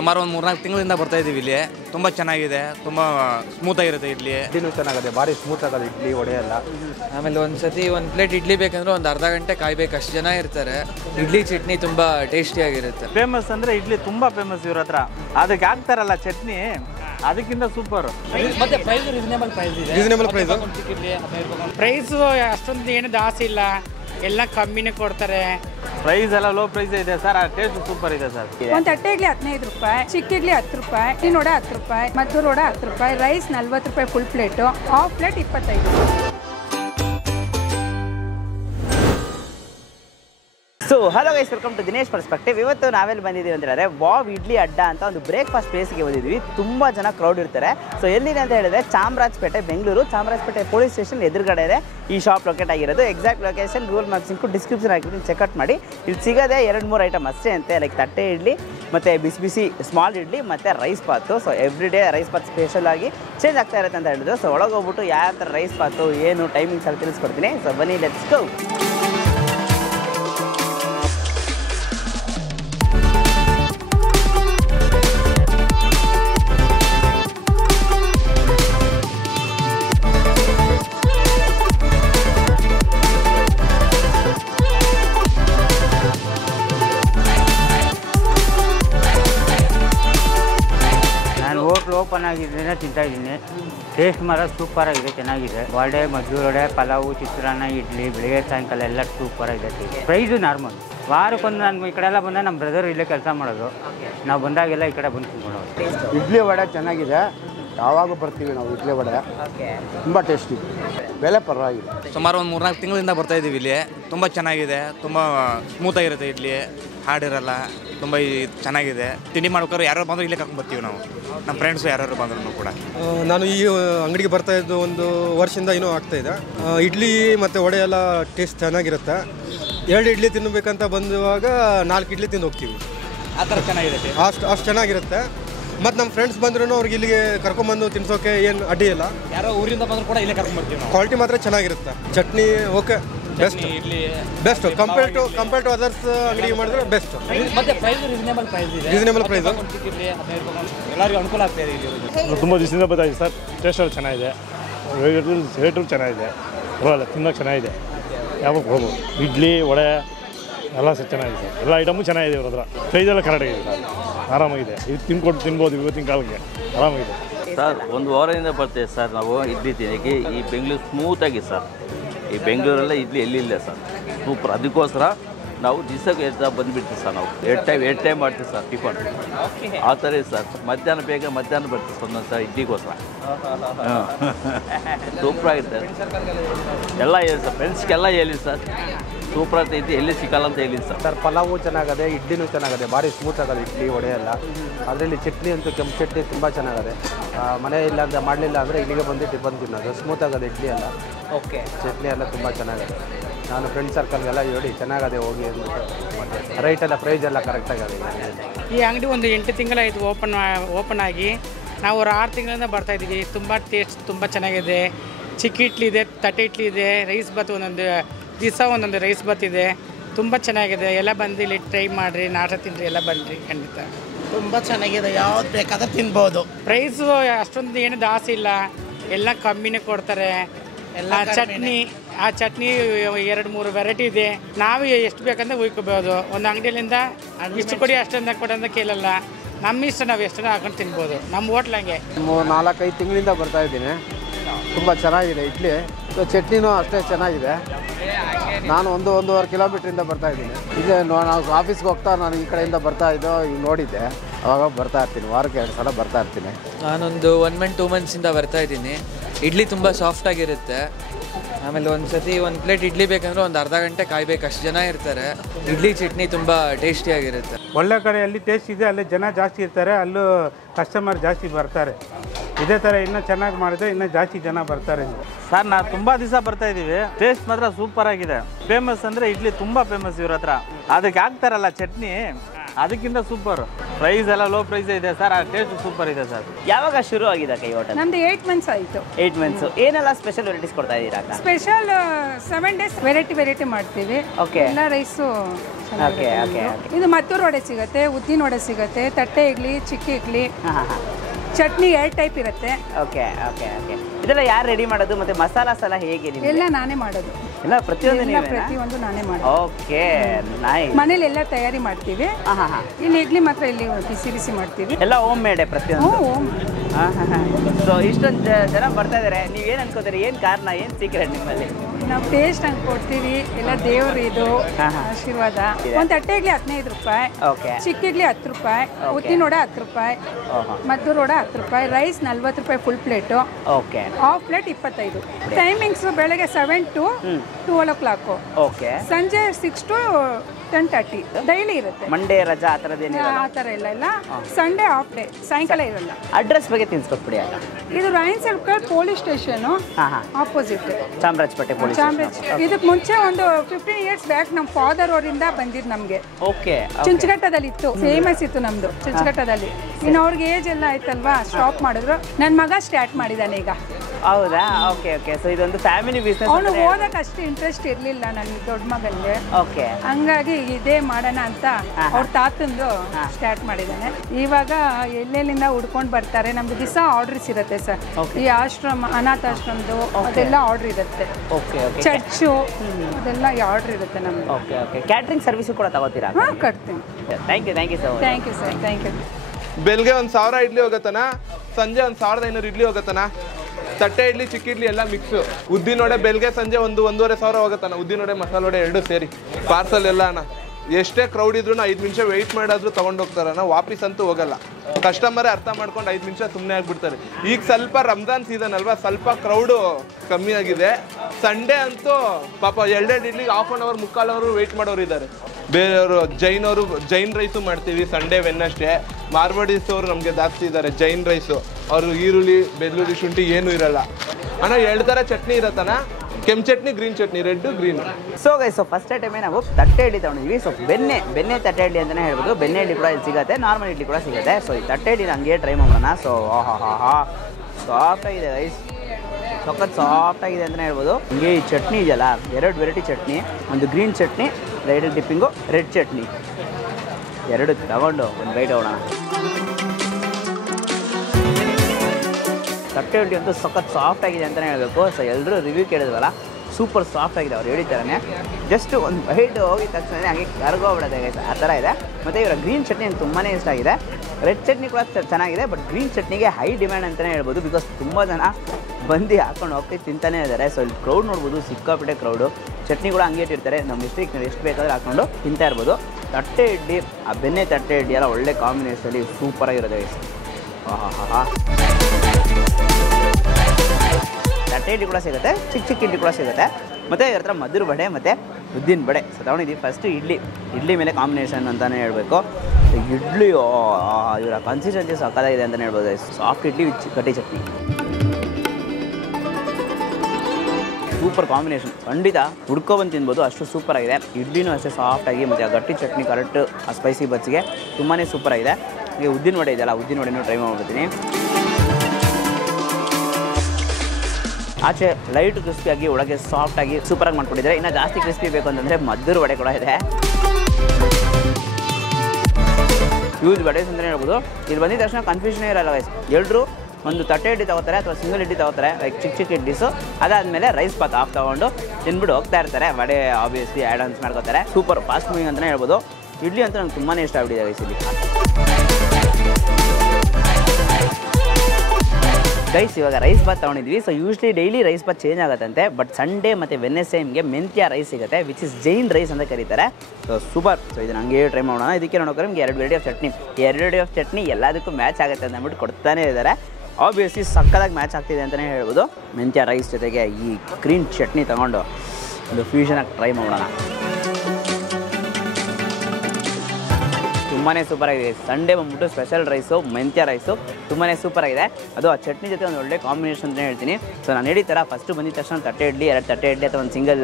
ಸುಮಾರು ಒಂದು 3-4 ತಿಂಗಳಿಂದ ಬರ್ತಾ ಇದ್ದೀವಿ ಇಲ್ಲಿ. ತುಂಬ ಚೆನ್ನಾಗಿದೆ, ತುಂಬ ಸ್ಮೂತಾಗಿರುತ್ತೆ ಇಡ್ಲಿ. ಇಡ್ಲಿನೂ ಚೆನ್ನಾಗಿದೆ, ಭಾರಿ ಸ್ಮೂತ್ ಆಗೋದು ಇಡ್ಲಿ ವಡೆ ಎಲ್ಲ. ಆಮೇಲೆ ಒಂದ್ಸತಿ ಒಂದು ಪ್ಲೇಟ್ ಇಡ್ಲಿ ಬೇಕಂದ್ರೆ ಒಂದು ಅರ್ಧ ಗಂಟೆ ಕಾಯ್ಬೇಕು, ಅಷ್ಟು ಜನ ಇರ್ತಾರೆ. ಇಡ್ಲಿ ಚಟ್ನಿ ತುಂಬ ಟೇಸ್ಟಿಯಾಗಿರುತ್ತೆ. ಫೇಮಸ್ ಅಂದರೆ ಇಡ್ಲಿ ತುಂಬ ಫೇಮಸ್ ಇವ್ರ ಹತ್ರ. ಅದಕ್ಕೆ ಹಾಕ್ತಾರಲ್ಲ ಚಟ್ನಿ, ಅದಕ್ಕಿಂತ ಸೂಪರ್. ಮತ್ತೆ ಪ್ರೈಸ್ ರೀಸನೇಬಲ್ ಪ್ರೈಸ್ ಇದೆ. Reasonable price. ಪ್ರೈಸು ಅಷ್ಟೊಂದು ಏನು ಜಾಸ್ತಿ ಇಲ್ಲ, ಎಲ್ಲ ಕಮ್ಮಿನೇ ಕೊಡ್ತಾರೆ. ಪ್ರೈಸ್ ಎಲ್ಲ ಲೋ ಪ್ರೈಸ್ ಇದೆ ಸರ್, ಆ ಟೇಸ್ಟ್ ಸೂಪರ್ ಇದೆ ಸರ್. ಒಂದು ತಟ್ಟೆ ಇಡ್ಲಿ 15 ರೂಪಾಯಿ, ಚಿಕ್ಕ ಇಡ್ಲಿ 10 ರೂಪಾಯಿ, ಇಡ್ಲಿ ನೋಡ 10 ರೂಪಾಯಿ, ಮದ್ದೂರು ವಡೆ 10 ರೂಪಾಯಿ, ರೈಸ್ 40 ರೂಪಾಯಿ full plate, half plate 25. So hello guys, welcome to Dinesh perspective. ಇವತ್ತು ನಾವೆಲ್ಲಿ ಬಂದಿದ್ದೀವಿ ಅಂತ ಹೇಳಿದ್ರೆ ವಾವ್ ಇಡ್ಲಿ ಅಡ್ಡ ಅಂತ ಒಂದು ಬ್ರೇಕ್ಫಾಸ್ಟ್ ಪ್ಲೇಸ್ಗೆ ಬಂದಿದ್ವಿ. ತುಂಬ ಜನ ಕ್ರೌಡ್ ಇರ್ತಾರೆ. ಸೊ ಎಲ್ಲಿದೆ ಅಂತ ಹೇಳಿದ್ರೆ ಚಾಮರಾಜಪೇಟೆ, ಬೆಂಗಳೂರು. ಚಾಮರಾಜಪೇಟೆ ಪೊಲೀಸ್ ಸ್ಟೇಷನ್ ಎದುರುಗಡೆ ಇದೆ ಈ ಶಾಪ್ ಲೊಕೇಟ್ ಆಗಿರೋದು. Exact location Google maps description ಹಾಕಿಬಿಟ್ಟು ಚೆಕ್ಔಟ್ ಮಾಡಿ. ಇಲ್ಲಿ ಸಿಗೋದೆ 2-3 ಐಟಮ್ ಅಷ್ಟೇ ಅಂತೆ, ಲೈಕ್ ತಟ್ಟೆ ಇಡ್ಲಿ ಮತ್ತು ಬಿಸಿ ಬಿಸಿ ಸ್ಮಾಲ್ ಇಡ್ಲಿ ಮತ್ತು ರೈಸ್ ಬಾತು. ಸೊ ಎವ್ರಿ ಡೇ ರೈಸ್ ಬಾತ್ ಸ್ಪೆಷಲ್ ಆಗಿ ಚೇಂಜ್ ಆಗ್ತಾ ಇರುತ್ತೆ ಅಂತ ಹೇಳಿದ್ರು. ಸೊ ಒಳಗೆ ಹೋಗ್ಬಿಟ್ಟು ಯಾವ ಥರ ರೈಸ್ ಬಾತು ಏನು ಟೈಮಿಂಗ್ಸ್ ಅಲ್ಲಿ ತಿಳಿಸ್ಕೊಡ್ತೀನಿ. ಸೊ ಬನ್ನಿ, ಲೆಟ್ಸ್ ಗೋ. ಓಪನ್ ಆಗಿದ್ದರಿಂದ ತಿಂತಾ ಇದ್ದೀನಿ. ಟೇಸ್ಟ್ ಮಾತ್ರ ಸೂಪರ್ ಆಗಿದೆ, ಚೆನ್ನಾಗಿದೆ. ವಡೆ, ಮದ್ದೂರು ವಡೆ, ಪಲಾವು, ಚಿತ್ರಾನ್ನ, ಇಡ್ಲಿ ಬೆಳಿಗ್ಗೆ ಸಾಯಂಕಾಲ ಎಲ್ಲ ಸೂಪರ್ ಆಗಿದೆ. Price normal. ವಾರಕ್ಕೊಂದು ನಾನು ಈ ಕಡೆ ಎಲ್ಲ ಬಂದಾಗ ನಮ್ಮ ಬ್ರದರ್ ಇಲ್ಲೇ ಕೆಲಸ ಮಾಡೋದು, ನಾವು ಬಂದಾಗೆಲ್ಲ ಈ ಕಡೆ ಬಂದು ತಿನ್ಕೊಳ್ಳೋದು. ಇಡ್ಲಿ ವಡೆ ಚೆನ್ನಾಗಿದೆ, ಯಾವಾಗ ಬರ್ತೀವಿ ನಾವು. ಇಡ್ಲಿ ವಡೆ ತುಂಬ ಟೇಸ್ಟಿ, ಬೆಲೆ ಪರವಾಗಿಲ್ಲ. ಸುಮಾರು ಒಂದು 3-4 ತಿಂಗಳಿಂದ ಬರ್ತಾ ಇದ್ದೀವಿ ಇಲ್ಲಿ. ತುಂಬ ಚೆನ್ನಾಗಿದೆ, ತುಂಬ ಸ್ಮೂತಾಗಿರುತ್ತೆ ಇಡ್ಲಿ, ಹಾಡಿರಲ್ಲ, ತುಂಬ ಚೆನ್ನಾಗಿದೆ. ತಿಂಡಿ ಮಾಡ್ಬೇಕಾದ್ರೆ ಯಾರು ಬಂದರೂ ಇಲ್ಲೇ ಕರ್ಕೊಂಡು ಬರ್ತೀವಿ ನಾವು, ನಮ್ಮ ಫ್ರೆಂಡ್ಸು ಯಾರು ಬಂದ್ರು ಕೂಡ. ನಾನು ಈ ಅಂಗಡಿಗೆ ಬರ್ತಾ ಇದ್ದು 1 ವರ್ಷದಿಂದ ಏನೋ ಆಗ್ತಾಯಿದೆ. ಇಡ್ಲಿ ಮತ್ತು ವಡೆ ಎಲ್ಲ ಟೇಸ್ಟ್ ಚೆನ್ನಾಗಿರುತ್ತೆ. 2 ಇಡ್ಲಿ ತಿನ್ನಬೇಕಂತ ಬಂದುವಾಗ 4 ಇಡ್ಲಿ ತಿಂದು ಹೋಗ್ತೀವಿ. ಆ ಥರ ಚೆನ್ನಾಗಿದೆ, ಅಷ್ಟು ಚೆನ್ನಾಗಿರುತ್ತೆ. ಮತ್ತು ನಮ್ಮ ಫ್ರೆಂಡ್ಸ್ ಬಂದ್ರೂ ಅವ್ರಿಗೆ ಇಲ್ಲಿಗೆ ಕರ್ಕೊಂಬಂದು ತಿನ್ಸೋಕೆ ಏನು ಅಡ್ಡಿ ಇಲ್ಲ. ಯಾರೋ ಊರಿಂದ ಬಂದರೂ ಕೂಡ ಇಲ್ಲೇ ಕರ್ಕೊಂಡು ಬರ್ತೀವಿ ನಾವು. ಕ್ವಾಲಿಟಿ ಮಾತ್ರ ಚೆನ್ನಾಗಿರುತ್ತೆ. Chutney okay, best compare to others ಅಂಗಡಿಗೆ ಮಾಡಿದ್ರೆ ಬೆಸ್ಟ್. ಮತ್ತೆ ಪ್ರೈಸ್ ರೀಸನೇಬಲ್ ಪ್ರೈಸ್ ಇದೆ. ರೀಸನೇಬಲ್ ಪ್ರೈಸ್, ಎಲ್ಲರಿಗೂ ಅನುಕೂಲ ಆಗ್ತಾ ಇದೆ ಇಲ್ಲಿ. ತುಂಬ ದಿವಸದಿಂದ ಬರ್ತಾಯಿದೆ ಸರ್. ಟೇಸ್ಟ್ ಎಲ್ಲ ಚೆನ್ನಾಗಿದೆ, ರೇಟು ಚೆನ್ನಾಗಿದೆ, ಪರವಾಗಿಲ್ಲ, ತಿನ್ನೋಕೆ ಚೆನ್ನಾಗಿದೆ. ಯಾವಾಗ ಹೋಗ್ಬೋದು. ಇಡ್ಲಿ ವಡೆ ಎಲ್ಲ ಸಹ ಚೆನ್ನಾಗಿದೆ ಸರ್. ಎಲ್ಲ ಐಟಮು ಚೆನ್ನಾಗಿದೆ ಇವ್ರ ಹತ್ರ. ಪ್ರೈಸ್ ಎಲ್ಲ ಕರೆಕ್ಟಾಗಿದೆ ಸರ್, ಆರಾಮಾಗಿದೆ. ಇದು ತಿನ್ಬೋದು ಇವತ್ತಿನ ಕಾಲಕ್ಕೆ, ಆರಾಮಾಗಿದೆ ಸರ್. 1 ವಾರದಿಂದ ಬರ್ತೇವೆ ಸರ್ ನಾವು ಇಡ್ಲಿ ತಿನ್ನೋಕ್ಕೆ. ಈ ಬೆಂಗಳೂರು ಸ್ಮೂತಾಗಿ ಸರ್, ಈ ಬೆಂಗಳೂರಲ್ಲ ಇಡ್ಲಿ ಎಲ್ಲಿಲ್ಲ ಸರ್, ಸೂಪರ್. ಅದಕ್ಕೋಸ್ಕರ ನಾವು ದಿವಸಕ್ಕೆ ಬಂದುಬಿಡ್ತೀವಿ ಸರ್. ನಾವು 2 ಟೈಮ್ ಮಾಡ್ತೀವಿ ಸರ್ ಟಿಫನ್. ಆ ಥರ ಇದೆ ಸರ್. ಮಧ್ಯಾಹ್ನ ಬರ್ತೀವಿ ಸರ್ ಒಂದೊಂದು ಸರ್ ಇಡ್ಲಿಗೋಸ್ಕರ. ಸೂಪರ್ ಆಗಿದೆ ಎಲ್ಲ ಹೇಳಿ ಸರ್, ಫ್ರೆಂಡ್ಸ್ಗೆಲ್ಲ ಹೇಳಿ ಸರ್, ಸೂಪರ್ ಆಗ್ತೈತಿ, ಎಲ್ಲಿ ಸಿಕ್ಕಲ್ಲ ಅಂತ ಹೇಳಿ ಸರ್. ಪಲಾವು ಚೆನ್ನಾಗಿದೆ, ಇಡ್ಲಿನೂ ಚೆನ್ನಾಗಿದೆ, ಭಾರಿ ಸ್ಮೂತ್ ಆಗೋದು ಇಡ್ಲಿ ವಡೆ ಎಲ್ಲ. ಅದರಲ್ಲಿ ಚಟ್ನಿ ಅಂತೂ ಕೆಂಪು ಚಟ್ನಿ ತುಂಬ ಚೆನ್ನಾಗಿದೆ. ಮನೆ ಇಲ್ಲ ಅಂದರೆ ಮಾಡಲಿಲ್ಲ ಅಂದರೆ ಇಲ್ಲಿಗೆ ಬಂದು ಟಿಫನ್ ತಿನ್ನೋದು. ಸ್ಮೂತ್ ಆಗೋದು ಇಡ್ಲಿ ಎಲ್ಲ. ಓಕೆ, ಚಟ್ನಿ ಎಲ್ಲ ತುಂಬ ಚೆನ್ನಾಗಿದೆ. ನಾನು ಫ್ರೆಂಡ್ ಸರ್ಕಲ್ಗೆಲ್ಲ ಹೇಳಿ ಚೆನ್ನಾಗದೆ ಹೋಗಿ ಅಂದ್ಬಿಟ್ಟು. ರೈಟ್ ಎಲ್ಲ ಪ್ರೈಸ್ ಎಲ್ಲ ಕರೆಕ್ಟಾಗಿದೆ. ಈ ಅಂಗಡಿ ಒಂದು 8 ತಿಂಗಳಾಯಿತು ಓಪನ್ ಆಗಿ. ನಾವು 6 ತಿಂಗಳಿಂದ ಬರ್ತಾಯಿದ್ದೀವಿ. ತುಂಬ ಟೇಸ್ಟ್ ತುಂಬ ಚೆನ್ನಾಗಿದೆ. ಚಿಕ್ಕ ಇಡ್ಲಿ ಇದೆ, ತಟ್ಟೆ ಇಡ್ಲಿ ಇದೆ, ರೈಸ್ ಬಾತ್ ಒಂದೊಂದು ದಿವಸ ಒಂದೊಂದು ರೈಸ್ ಬಾತ್ ಇದೆ. ತುಂಬ ಚೆನ್ನಾಗಿದೆ. ಎಲ್ಲ ಬಂದು ಇಲ್ಲಿ ಟ್ರೈ ಮಾಡಿರಿ, ನಾಟ ತಿನ್ನಿರಿ, ಎಲ್ಲ ಬನ್ನಿರಿ. ಖಂಡಿತ ತುಂಬ ಚೆನ್ನಾಗಿದೆ, ಯಾವ್ದು ಬೇಕಾದ್ರೆ ತಿನ್ಬೋದು. ಪ್ರೈಸು ಅಷ್ಟೊಂದು ಏನು ಜಾಸ್ತಿ ಇಲ್ಲ, ಎಲ್ಲ ಕಮ್ಮಿನೇ ಕೊಡ್ತಾರೆ. ಎಲ್ಲ ಚಟ್ನಿ 2-3 ವೆರೈಟಿ ಇದೆ. ನಾವು ಎಷ್ಟು ಬೇಕಂದ್ರೆ ಉಯ್ಕೋಬೋದು. ಒಂದು ಅಂಗಡಿಯಿಂದ ಇಷ್ಟು ಕೊಡಿ ಅಷ್ಟೊಂದು ಕೊಡಿ ಅಂತ ಕೇಳಲ್ಲ, ನಮ್ಮ ಇಷ್ಟ ನಾವು ಎಷ್ಟು ಹಾಕೊಂಡು ತಿನ್ಬೋದು. ನಮ್ಮ ಹೋಟ್ಲಂಗೆ 4-5 ತಿಂಗಳಿಂದ ಬರ್ತಾ ಇದ್ದೀನಿ. ತುಂಬ ಚೆನ್ನಾಗಿದೆ ಇಡ್ಲಿ. ಚಟ್ನಿನೂ ಅಷ್ಟೇ ಚೆನ್ನಾಗಿದೆ. ನಾನು 1-1.5 ಕಿಲೋಮೀಟ್ರಿಂದ ಬರ್ತಾ ಇದ್ದೀನಿ. ಈಗ ನಾವು ಆಫೀಸ್ಗೆ ಹೋಗ್ತಾ ನಾನು ಈ ಕಡೆಯಿಂದ ಬರ್ತಾ ಇದ್ದೋ, ಈಗ ನೋಡಿದ್ದೆ, ಅವಾಗ ಬರ್ತಾ ಇರ್ತೀನಿ. ವಾರಕ್ಕೆ 2 ಸಲ ಬರ್ತಾ ಇರ್ತೀನಿ. ನಾನೊಂದು 1 ಮಂತ್ 2 ಮಂತ್ಸಿಂದ ಬರ್ತಾ ಇದ್ದೀನಿ. ಇಡ್ಲಿ ತುಂಬ ಸಾಫ್ಟಾಗಿರುತ್ತೆ. ಆಮೇಲೆ ಒಂದ್ಸತಿ 1 ಪ್ಲೇಟ್ ಇಡ್ಲಿ ಬೇಕಂದ್ರೆ ಒಂದು ಅರ್ಧ ಗಂಟೆ ಕಾಯ್ಬೇಕು, ಅಷ್ಟು ಜನ ಇರ್ತಾರೆ. ಇಡ್ಲಿ ಚಟ್ನಿ ತುಂಬ ಟೇಸ್ಟಿಯಾಗಿರುತ್ತೆ. ಒಳ್ಳೆ ಕಡೆ ಅಲ್ಲಿ ಟೇಸ್ಟ್ ಇದೆ, ಅಲ್ಲಿ ಜನ ಜಾಸ್ತಿ ಇರ್ತಾರೆ, ಅಲ್ಲೂ ಕಸ್ಟಮರ್ ಜಾಸ್ತಿ ಬರ್ತಾರೆ. ಇದೇ ಥರ ಇನ್ನೂ ಚೆನ್ನಾಗಿ ಮಾಡಿದ್ರೆ ಇನ್ನೂ ಜಾಸ್ತಿ ಜನ ಬರ್ತಾರೆ ಸರ್. ನಾವು ತುಂಬ ದಿವಸ ಬರ್ತಾಯಿದ್ದೀವಿ. ಟೇಸ್ಟ್ ಮಾತ್ರ ಸೂಪರ್ ಆಗಿದೆ. ಫೇಮಸ್ ಅಂದರೆ ಇಡ್ಲಿ ತುಂಬ ಫೇಮಸ್ ಇವ್ರ ಹತ್ರ. ಅದಕ್ಕೆ ಹಾಕ್ತಾರಲ್ಲ ಚಟ್ನಿ, ಅದಕ್ಕಿಂತ ಸೂಪರ್. ಪ್ರೈಸ್ ಎಲ್ಲ ಲೋ ಪ್ರೈಸ್ ಇದೆ ಸರ್, ಆ ಟೇಸ್ಟ್ ಸೂಪರ್ ಇದೆ ಸರ್. ಯಾವಾಗ ಶುರು ಆಗಿದೆ ಕೈ ಹೋಟೆಲ್? ನಮ್ದು 8 ಮಂತ್ಸ್ ಆಯಿತು. 8 ಮಂತ್ಸ್. ಏನೆಲ್ಲ ಸ್ಪೆಷಲ್ ವೆರೈಟೀಸ್ ಕೊಡ್ತಾ ಇದ್ದೀರಾ? ಸ್ಪೆಷಲ್ 7 days ವೆರೈಟಿ ಮಾಡ್ತೀವಿ. ಓಕೆ. ಎಲ್ಲ ರೈಸು ಓಕೆ ಓಕೆ. ಇದು ಮತ್ತೂರು ವಡೆ ಸಿಗುತ್ತೆ, ಉದ್ದಿನ ವಡೆ ಸಿಗುತ್ತೆ, ತಟ್ಟೆ ಇಡ್ಲಿ, ಚಿಕ್ಕ ಇಡ್ಲಿ, ಚಟ್ನಿ 2 ಟೈಪ್ ಇರುತ್ತೆ. Okay okay okay. ಇದೆಲ್ಲ ಯಾರು ರೆಡಿ ಮಾಡೋದು ಮತ್ತೆ ಮಸಾಲಾಸ್ ಎಲ್ಲ ಹೇಗೆ? ಎಲ್ಲ ನಾನೇ ಮಾಡೋದು. ಎಲ್ಲ ಪ್ರತಿಯೊಂದು ನಾನೇ ಮಾಡೋದು. Okay nice. ಮನೇಲಿ ಎಲ್ಲ ತಯಾರಿ ಮಾಡ್ತೀವಿ. ಇಲ್ಲಿ ಇಡ್ಲಿ ಮಾತ್ರ ಇಲ್ಲಿ ಬಿಸಿ ಮಾಡ್ತೀವಿ. ಎಲ್ಲ ಹೋಮ್ ಮೇಡ್ ಪ್ರತಿಯೊಂದು. ಸೊ ಇಷ್ಟೊಂದು ಜನ ಬರ್ತಾ ಇದಾರೆ, ನೀವೇನು ಅನ್ಕೋತೀರಿ? ಏನು ಕಾರಣ, ಏನು ಸೀಕ್ರೆಟ್ ನಿಮ್ಮಲ್ಲಿ? ನಾವು ಟೇಸ್ಟ್ ಹಂಗೆ ಕೊಡ್ತೀವಿ, ಎಲ್ಲ ದೇವ್ರ ಇದು ಆಶೀರ್ವಾದ. ಒಂದು ತಟ್ಟೆ ಇಡ್ಲಿ 15 ರೂಪಾಯಿ, ಚಿಕ್ಕ ಇಡ್ಲಿ 10 ರೂಪಾಯಿ, ಉದ್ದಿನ ವಡೆ 10 ರೂಪಾಯಿ, ಮದ್ದೂರು ವಡೆ 10 ರೂಪಾಯಿ, ರೈಸ್ 40 ರೂಪಾಯಿ full plate, half plate 25. Timings ಬೆಳಗ್ಗೆ 7 to 12 o'clock, ಸಂಜೆ 6 to 10:30 ಡೈಲಿ ಇರುತ್ತೆ. ಮಂಡೇ ರಜಾ ಆ ಥರದ್ದೇನಿಲ್ಲ? ಆ ಥರ ಇಲ್ಲ. ಸಂಡೇ ಹಾಫ್ ಡೇ, ಸಾಯಂಕಾಲ ಇರಲ್ಲ. ಅಡ್ರೆಸ್ ಬಗ್ಗೆ ತಿಳಿಸ್ಕೊಟ್ಬಿಡಿ. ಇದು Rayan circle police station opposite, Chamarajpet police. ಇದಕ್ಕೆ ಮುಂಚೆ ಒಂದು 15 years ಬ್ಯಾಕ್ ನಮ್ಮ ಫಾದರ್ ಅವರಿಂದ ಬಂದಿದ್ದು ನಮಗೆ. ಓಕೆ. ಚುಂಚಘಟ್ಟದಲ್ಲಿ ಇತ್ತು, ಫೇಮಸ್ ಇತ್ತು ನಮ್ದು ಚುಂಚಘಟ್ಟದಲ್ಲಿ. ಇನ್ನು ಅವ್ರಿಗೆ ಏಜ್ ಎಲ್ಲ ಆಯ್ತಲ್ವಾ, ಸ್ಟಾಪ್ ಮಾಡಿದ್ರು. ನನ್ನ ಮಗ ಸ್ಟಾರ್ಟ್ ಮಾಡಿದ್ದಾನೆ ಈಗ. ಹೌದಾ? Okay okay. ಸೊ ಇದೊಂದು ಫ್ಯಾಮಿಲಿ ಬಿಸ್ನೆಸ್. ಅವನು ಓದಕ್ಕೆ ಅಷ್ಟು ಇಂಟ್ರೆಸ್ಟ್ ಇರಲಿಲ್ಲ ನನಗೆ, ದೊಡ್ಡ ಮಗನಿಗೆ. ಓಕೆ. ಹಂಗಾಗಿ ಇದೇ ಮಾಡೋಣ ಅಂತ ಅವ್ರ ತಾತಂದು ಸ್ಟಾರ್ಟ್ ಮಾಡಿದ್ದಾನೆ. ಇವಾಗ ಎಲ್ಲೆಲ್ಲಿಂದ ಹುಡ್ಕೊಂಡು ಬರ್ತಾರೆ. ನಮ್ಗೆ ದಿವಸ ಆರ್ಡರ್ಸ್ ಇರುತ್ತೆ ಸರ್. ಈ ಆಶ್ರಮ, ಅನಾಥಾಶ್ರಮದ್ದು ಅದೆಲ್ಲ ಆರ್ಡರ್ ಇರುತ್ತೆ. ಚರ್ಚು ಅದೆಲ್ಲ ಆರ್ಡರ್ ಇರುತ್ತೆ ನಮ್ಗೆ. Okay okay. ಕ್ಯಾಟ್ರಿಂಗ್ ಸರ್ವಿಸ್ ಕೂಡ ತಗೋತೀರಾ? ಹಾಂ, ಕಟ್ತೀನಿ. Thank you sir. Thank you sir, thank you. ಬೆಳಗ್ಗೆ 1000 ಇಡ್ಲಿ ಹೋಗತ್ತನ, ಸಂಜೆ 1500 ಇಡ್ಲಿ ಹೋಗತ್ತನ. ತಟ್ಟೆ ಇಡ್ಲಿ, ಚಿಕ್ಕ ಇಡ್ಲಿ ಎಲ್ಲ ಮಿಕ್ಸು. ಉದ್ದಿನ ವಡೆ ಬೆಳಗ್ಗೆ ಸಂಜೆ 1-1.5 ಹೋಗತ್ತಣ್ಣ. ಉದ್ದಿನ ವಡೆ, ಮಸಾಲೆ ವಡೆ 2 ಸೇರಿ ಪಾರ್ಸಲ್ ಎಲ್ಲ ಅಣ್ಣ. ಎಷ್ಟೇ ಕ್ರೌಡ್ ಇದ್ರು 5 ನಿಮಿಷ ವೆಯ್ಟ್ ಮಾಡಾದ್ರೂ ತೊಗೊಂಡು ಹೋಗ್ತಾರಣ್ಣ. ವಾಪಸ್ ಅಂತೂ ಹೋಗಲ್ಲ. ಕಸ್ಟಮರೇ ಅರ್ಥ ಮಾಡ್ಕೊಂಡು 5 ನಿಮಿಷ ಸುಮ್ಮನೆ ಆಗ್ಬಿಡ್ತಾರೆ. ಈಗ ಸ್ವಲ್ಪ ರಂಜಾನ್ ಸೀಸನ್ ಅಲ್ವಾ, ಸ್ವಲ್ಪ ಕ್ರೌಡು ಕಮ್ಮಿ ಆಗಿದೆ. ಸಂಡೇ ಅಂತೂ ಪಾಪ 2 ಇಡ್ಲಿಗೆ 1/2 hour 3/4 hour ವೆಯ್ಟ್ ಮಾಡೋರು ಇದ್ದಾರೆ. ಬೇರೆಯವರು ಜೈನ್ ರೈಸು ಮಾಡ್ತೀವಿ ಸಂಡೇ ವೆನ್ನಸ್ಡೇ. ಮಾರ್ವಾಡೀಸ್ ಅವರು ನಮಗೆ ಜಾಸ್ತಿ ಇದ್ದಾರೆ ಜೈನ್ ರೈಸು. ಅವರು ಈರುಳ್ಳಿ, ಬೆಳ್ಳುಳ್ಳಿ, ಶುಂಠಿ ಏನೂ ಇರಲ್ಲ ಅಣ್ಣ. 2 ಥರ ಚಟ್ನಿ ಇರತ್ತಣ್ಣ, ಕೆಂಪು chutney, green chutney, red green. So first ಟೈಮೇ ನಾವು ತಟ್ಟೆ ಇಡ್ಲಿ ತಗೊಂಡಿದ್ವಿ. ಸೊ ಬೆಣ್ಣೆ ತಟ್ಟೆ ಇಡ್ಲಿ ಅಂತಲೇ ಹೇಳ್ಬೋದು. ಬೆಣ್ಣೆ ಇಡ್ಲಿ ಕೂಡ ಇಲ್ಲಿ ಸಿಗುತ್ತೆ, ನಾರ್ಮಲ್ ಇಡ್ಲಿ ಕೂಡ ಸಿಗುತ್ತೆ. ಸೊ ಈ ತಟ್ಟೆ ಇಡ್ಲಿ ಹಂಗೆ ಟ್ರೈ ಮಾಡೋಣ. ಸೊ ಸಾಫ್ಟ್ ಆಗಿದೆ ರೈಸ್, ಸಖತ್ ಸಾಫ್ಟ್ ಆಗಿದೆ ಅಂತಲೇ ಹೇಳ್ಬೋದು. ಹಂಗೆ ಈ ಚಟ್ನಿ ಇದೆಯಲ್ಲ, 2 ವೆರೈಟಿ ಚಟ್ನಿ, ಒಂದು ಗ್ರೀನ್ ಚಟ್ನಿ, ಲೈಟಲ್ ಡಿಪ್ಪಿಂಗು, ರೆಡ್ ಚಟ್ನಿ, 2 ತಗೊಂಡು ಒಂದು ಬೈಟ್ ಹೋಗೋಣ. ತಟ್ಟೆ ಇಡ್ಲಿ ಅಂತೂ ಸಖತ್ ಸಾಫ್ಟ್ ಆಗಿದೆ ಅಂತಲೇ ಹೇಳಬೇಕು. ಸೊ ಎಲ್ಲರೂ ರಿವ್ಯೂ ಕೇಳಿದ್ವಲ್ಲ, ಸೂಪರ್ ಸಾಫ್ಟ್ ಆಗಿದೆ ಅವ್ರು ಹೇಳಿದ್ದಾರೇ. ಜಸ್ಟ್ ಒಂದು ಬೈಟ್ ಹೋಗಿದ ತಕ್ಷಣ ಹಂಗೆ ಕರ್ಗೋಗ್ಬಿಡೋದೆ ಆ ಥರ ಇದೆ. ಮತ್ತು ಇವರ ಗ್ರೀನ್ ಚಟ್ನಿ ನನಗೆ ತುಂಬಾ ಇಷ್ಟ ಆಗಿದೆ. ರೆಡ್ ಚಟ್ನಿ ಕೂಡ ಚೆನ್ನಾಗಿದೆ, ಬಟ್ ಗ್ರೀನ್ ಚಟ್ನಿಗೆ ಹೈ ಡಿಮ್ಯಾಂಡ್ ಅಂತಲೇ ಹೇಳ್ಬೋದು. ಬಿಕಾಸ್ ತುಂಬ ಜನ ಬಂದು ಹಾಕೊಂಡು ಹೋಗ್ತಿ ತಿಂತಾನೇ ಇದ್ದಾರೆ. ಸೊ ಇಲ್ಲಿ ಕ್ರೌಡ್ ನೋಡ್ಬೋದು, ಸಿಕ್ಕಾಪಟ್ಟೆ ಕ್ರೌಡು. ಚಟ್ನಿ ಕೂಡ ಹಂಗೆ ಇಟ್ಟಿರ್ತಾರೆ, ನಮ್ಮ ಇಷ್ಟಕ್ಕೆ ನಾವು ಎಷ್ಟು ಬೇಕಾದರೂ ಹಾಕ್ಕೊಂಡು ತಿಂತಾ ಇರ್ಬೋದು. ತಟ್ಟೆ ಇಡ್ಲಿ, ಆ ಬೆಣ್ಣೆ ತಟ್ಟೆ ಇಡ್ಲಿ ಎಲ್ಲ ಒಳ್ಳೆ ಕಾಂಬಿನೇಷನಲ್ಲಿ ಸೂಪರಾಗಿರೋದೆ. ತಟ್ಟೆ ಇಡ್ಲಿ ಕೂಡ ಸಿಗುತ್ತೆ, ಚಿಕ್ಕ ಇಡ್ಲಿ ಕೂಡ ಸಿಗುತ್ತೆ. ಮತ್ತು ಇವ್ರ ಹತ್ರ ಮದ್ದೂರು ವಡೆ ಮತ್ತು ಉದ್ದಿನ ವಡೆ ಸೊ ತಗೊಂಡಿದ್ದೀವಿ. ಫಸ್ಟು ಇಡ್ಲಿ ಮೇಲೆ ಕಾಂಬಿನೇಷನ್ ಅಂತಲೇ ಹೇಳಬೇಕು. ಇಡ್ಲಿ ಇವರ ಕನ್ಸಿಸ್ಟೆನ್ಸಿ ಸಕ್ಕತ್ತಾಗಿದೆ ಅಂತಲೇ ಹೇಳ್ಬೋದು. ಸಾಫ್ಟ್ ಇಡ್ಲಿ ವಿತ್ ಕಟ್ಟಿ ಚಟ್ನಿ, ಸೂಪರ್ ಕಾಂಬಿನೇಷನ್. ಖಂಡಿತ ಹುಡ್ಕೊಬಂದು ತಿನ್ಬೋದು, ಅಷ್ಟು ಸೂಪರಾಗಿದೆ. ಇಡ್ಲಿನೂ ಅಷ್ಟೇ ಸಾಫ್ಟಾಗಿ, ಮತ್ತು ಆ ಗಟ್ಟಿ ಚಟ್ನಿ ಕರೆಕ್ಟ್ ಆ ಸ್ಪೈಸಿ ಬಚ್ಚಿಗೆ ತುಂಬಾ ಸೂಪರಾಗಿದೆ. ಈಗ ಉದ್ದಿನ ವಡೆ ಇದೆಯಲ್ಲ, ಉದ್ದಿನ ವಡೆನೂ ಟ್ರೈ ಮಾಡ್ಬಿಡ್ತೀನಿ. ಆಚೆ ಲೈಟ್ ಕ್ರಿಸ್ಪಿಯಾಗಿ, ಒಳಗೆ ಸಾಫ್ಟಾಗಿ ಸೂಪರಾಗಿ ಮಾಡ್ಕೊಂಡಿದ್ದಾರೆ. ಇನ್ನು ಜಾಸ್ತಿ ಕ್ರಿಸ್ಪಿ ಬೇಕು ಅಂತಂದರೆ ಮದ್ದೂರು ವಡೆ ಕೂಡ ಇದೆ. ಯೂಸ್ ವಡೆಸ್ ಅಂತಲೇ ಹೇಳ್ಬೋದು. ಇಲ್ಲಿ ಬಂದಿದ ತಕ್ಷಣ ಕನ್ಫ್ಯೂಷನೇ ಇರಲ್ಲ ಗೈಸ್. ಎಲ್ಲರೂ ಒಂದು ತಟ್ಟೆ ಇಡ್ಲಿ ತಗೋತಾರೆ ಅಥವಾ ಸಿಂಗಲ್ ಇಡ್ಲಿ ತಗೋತಾರೆ, ಲೈಕ್ ಚಿಕ್ಕ ಇಡ್ಲಿಸು. ಅದಾದಮೇಲೆ ರೈಸ್ ಬಾತ್ ಆಫ್ ತೊಗೊಂಡು ತಿನ್ಬಿಟ್ಟು ಹೋಗ್ತಾ ಇರ್ತಾರೆ. ವಡೆ ಆಬ್ವಿಯಸ್ಲಿ ಆ್ಯಡ್ ಆನ್ಸ್ ಮಾಡ್ಕೋತಾರೆ. ಸೂಪರ್ ಫಾಸ್ಟ್ ಮೂವಿಂಗ್ ಅಂತಲೇ ಹೇಳ್ಬೋದು. ಇಡ್ಲಿ ಅಂತ ನಂಗೆ ತುಂಬಾ ಇಷ್ಟ ಆಗ್ಬಿಟ್ಟಿದೆ ಗೈಸ್ ಇಲ್ಲಿ. ಗೈಸ್ ಇವಾಗ ರೈಸ್ ಬಾತ್ ತೊಗೊಂಡಿದ್ವಿ. So usually daily rice bath change ಆಗುತ್ತಂತೆ, ಬಟ್ ಸಂಡೇ ಮತ್ತು ವೆನ್ನೆಸ್ಡೇ ನಿಮಗೆ ಮೆಂತ್ಯ ರೈಸ್ ಸಿಗುತ್ತೆ, ವಿಚ್ ಇಸ್ ಜೈನ್ ರೈಸ್ ಅಂತ ಕರೀತಾರೆ. So super. ಸೊ ಇದು ನನಗೆ ಟ್ರೈ ಮಾಡೋಣ. ಇದಕ್ಕೆ ನೋಡೋಕೆ ನಿಮಗೆ 2 variety of chutney, 2 variety of chutney ಎಲ್ಲದಕ್ಕೂ ಮ್ಯಾಚ್ ಆಗುತ್ತೆ ಅಂತ ಅಂದ್ಬಿಟ್ಟು ಕೊಡ್ತಾನೆ ಇದ್ದಾರೆ. ಆಬ್ವಿಯಸ್ಲಿ ಸಕ್ಕದಾಗಿ ಮ್ಯಾಚ್ ಆಗ್ತಿದೆ ಅಂತಲೇ ಹೇಳ್ಬೋದು. ಮೆಂತ್ಯ ರೈಸ್ ಜೊತೆಗೆ ಈ ಗ್ರೀನ್ ಚಟ್ನಿ ತೊಗೊಂಡು ಒಂದು ಫ್ಯೂಷನಾಗಿ ಟ್ರೈ ಮಾಡೋಣ. ತುಂಬಾ ಸೂಪರಾಗಿದೆ. ಸಂಡೇ ಬಂದ್ಬಿಟ್ಟು ಸ್ಪೆಷಲ್ ರೈಸು ಮೆಂತ್ಯ ರೈಸು ತುಂಬಾ ಸೂಪರಾಗಿದೆ. ಅದು ಆ ಚಟ್ನಿ ಜೊತೆ ಒಂದು ಒಳ್ಳೆ ಕಾಂಬಿನೇಷನ್ ಅಂತಲೇ ಹೇಳ್ತೀನಿ. ಸೊ ನಾನು ಹೇಳಿದ ಥರ ಫಸ್ಟು ಬಂದಿದ ತಕ್ಷಣ ತಟ್ಟೆ ಇಡ್ಲಿ, 2 ತಟ್ಟೆ ಇಡ್ಲಿ ಅಥವಾ ಒಂದು ಸಿಂಗಲ್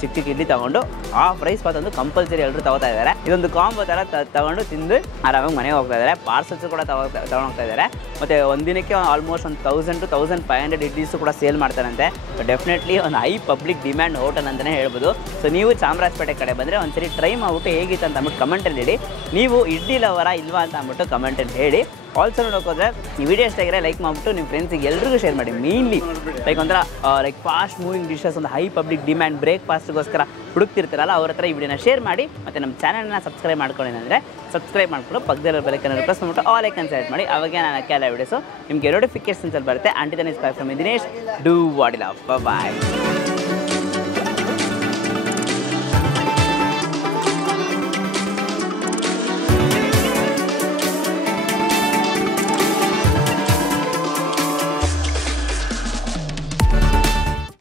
ಚಿಕ್ಕ ಇಡ್ಲಿ ತೊಗೊಂಡು ಹಾಫ್ ರೈಸ್ ಒಂದು ಕಂಪಲ್ಸರಿ ಎಲ್ಲರೂ ತಗೋತಾ ಇದ್ದಾರೆ. ಇದೊಂದು ಕಾಂಬೋ ಥರ ತಗೊಂಡು ತಿಂದು ಆರಾಮಾಗಿ ಮನೆಗೆ ಹೋಗ್ತಾ ಇದ್ದಾರೆ. ಪಾರ್ಸಲ್ಸ್ ಕೂಡ ತಗೊಂಡು ಹೋಗ್ತಾ ಇದ್ದಾರೆ. ಮತ್ತು ಒಂದಿನಕ್ಕೆ ಆಲ್ಮೋಸ್ಟ್ ಒಂದು 1000 to 1500 ಇಡ್ಲೀಸು ಕೂಡ ಸೇಲ್ ಮಾಡ್ತಾರಂತೆ. ಡೆಫಿನೆಟ್ಲಿ ಒಂದು ಹೈ ಪಬ್ಲಿಕ್ ಡಿಮ್ಯಾಂಡ್ ಹೋಟೆಲ್ ಅಂತಲೇ ಹೇಳ್ಬೋದು. ಸೊ ನೀವು ಚಾಮರಾಜಪೇಟೆ ಕಡೆ ಬಂದರೆ ಒಂದ್ಸರಿ ಟ್ರೈ ಮಾಡ್ಬಿಟ್ಟು ಹೇಗಿತ್ತು ಅಂತ ಅಂದ್ಬಿಟ್ಟು ಕಮೆಂಟಲ್ಲಿ ಹೇಳಿ. ನೀವು ಇಡ್ಲಿ ಲವರ ಇಲ್ವಾ ಅಂತ ಅಂದ್ಬಿಟ್ಟು ಕಮೆಂಟಲ್ಲಿ ಹೇಳಿ. ಆಲ್ಸೋ ನೋಡೋಕೋದ್ರೆ ಈ ವಿಡಿಯೋ ಇಷ್ಟ ಆಗಿದ್ರೆ ಲೈಕ್ ಮಾಡಿಬಿಟ್ಟು ನಿಮ್ಮ ಫ್ರೆಂಡ್ಸಿಗೆ ಎಲ್ರಿಗೂ ಶೇರ್ ಮಾಡಿ. ಮೇನ್ಲಿ ಒಂಥರ ಫಾಸ್ಟ್ ಮೂವಿಂಗ್ ಡಿಶಸ್, ಒಂದು ಹೈ ಪಬ್ಲಿಕ್ ಡಿಮ್ಯಾಂಡ್ ಬ್ರೇಕ್ಫಾಸ್ಟ್ಗೋಸ್ಕರ ಹುಡುಕ್ತಿರ್ತಾರಲ್ಲ ಅವ್ರ ಹತ್ರ ಈ ವಿಡಿಯೋನ ಶೇರ್ ಮಾಡಿ. ಮತ್ತು ನಮ್ಮ ಚಾನಲ್ನ ಸಬ್ಸ್ಕ್ರೈಬ್ ಮಾಡ್ಕೊಂಡೇನೆಂದರೆ ಸಬ್ಸ್ಕ್ರೈಬ್ ಮಾಡಿಕೊಂಡು ಪಕ್ಕದಲ್ಲಿರೋ ಬೆಲೈಕನ್ನ ಪ್ರೆಸ್ ಮಾಡಿಬಿಟ್ಟು ಆಲ್ ಐಕನ್ ಸೆಲೆಕ್ಟ್ ಮಾಡಿ. ಅವಾಗ ನಾನು ಕೆಲ ವಿಡಿಯೋಸು ನಿಮಗೆ ನೋಟಿಫಿಕೇಶನ್ಸಲ್ಲಿ ಬರುತ್ತೆ. Until then is from Dinesh. Do what ill. Bye.